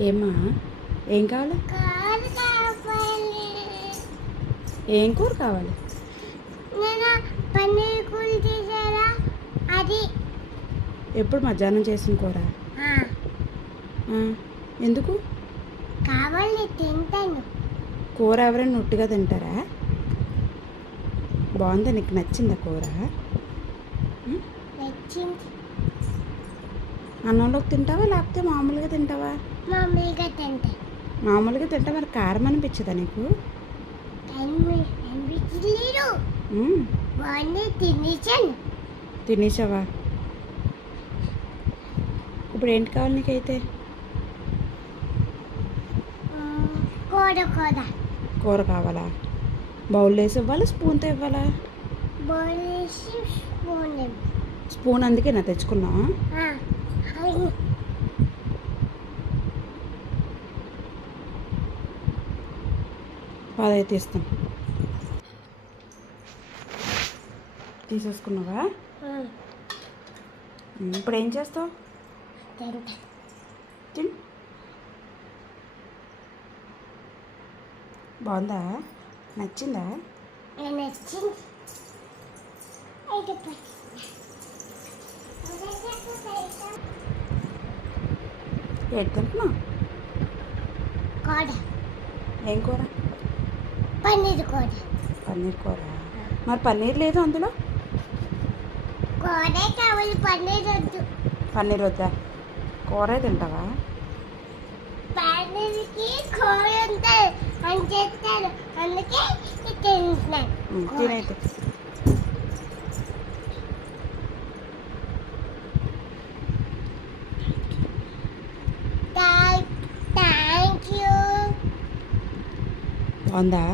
ఏమ్మా, ఏం కావాలి? కాదు కావాలి. ఏం కూర కావాలి? నేను పన్నీర్ కూర చేశారా అది. ఎప్పుడు మధ్యాహ్నం చేసిన కూర? ఆ, ఆ, ఎందుకు? కావాలి తింటాను. కూర ఎవరైనా నొట్టిగా తింటారా? బాగుందా? నీకు నచ్చిందా కూర? నచ్చింది. అన్నంలోకి తింటావా లేకపోతే మామూలుగా తింటావా? మమ్మీగా తింటాను. మామూలుగా తింటా. మరి కారం అనిపించదా నీకు? అనిపించలేదు. ఉమ్, బాగుంది తినేసాను. తినేసావా? ఇప్పుడు ఏంటి కావాలి నీకైతే? కూర కూర కూర కావాలా? బౌల్ వేసి ఇవ్వాలా, స్పూన్తో ఇవ్వాలా? బోలేసి స్పూన్ స్పూన్ అందుకే నా తెచ్చుకున్నావా? పదైతే ఇస్తాను. తీసేసుకున్నావా? ఇప్పుడు ఏం చేస్తావు? తిన్. బాగుందా? నచ్చిందా? నచ్చింది. ఏడు తింటున్నావు? కూర. ఏం కూర? పన్నీర్ కూర. పన్నీర్ కూర. మరి పన్నీర్ లేదు అందులో? కూరే కావాలి, పన్నీర్ వద్దు. పన్నీర్ వద్దా? కూరే తింటావా? పన్నీర్కి కూర ఉంటుంది అని చెప్తారు, అందుకే తింటున్నాను. తినైతే. Thank you. బాగుందా?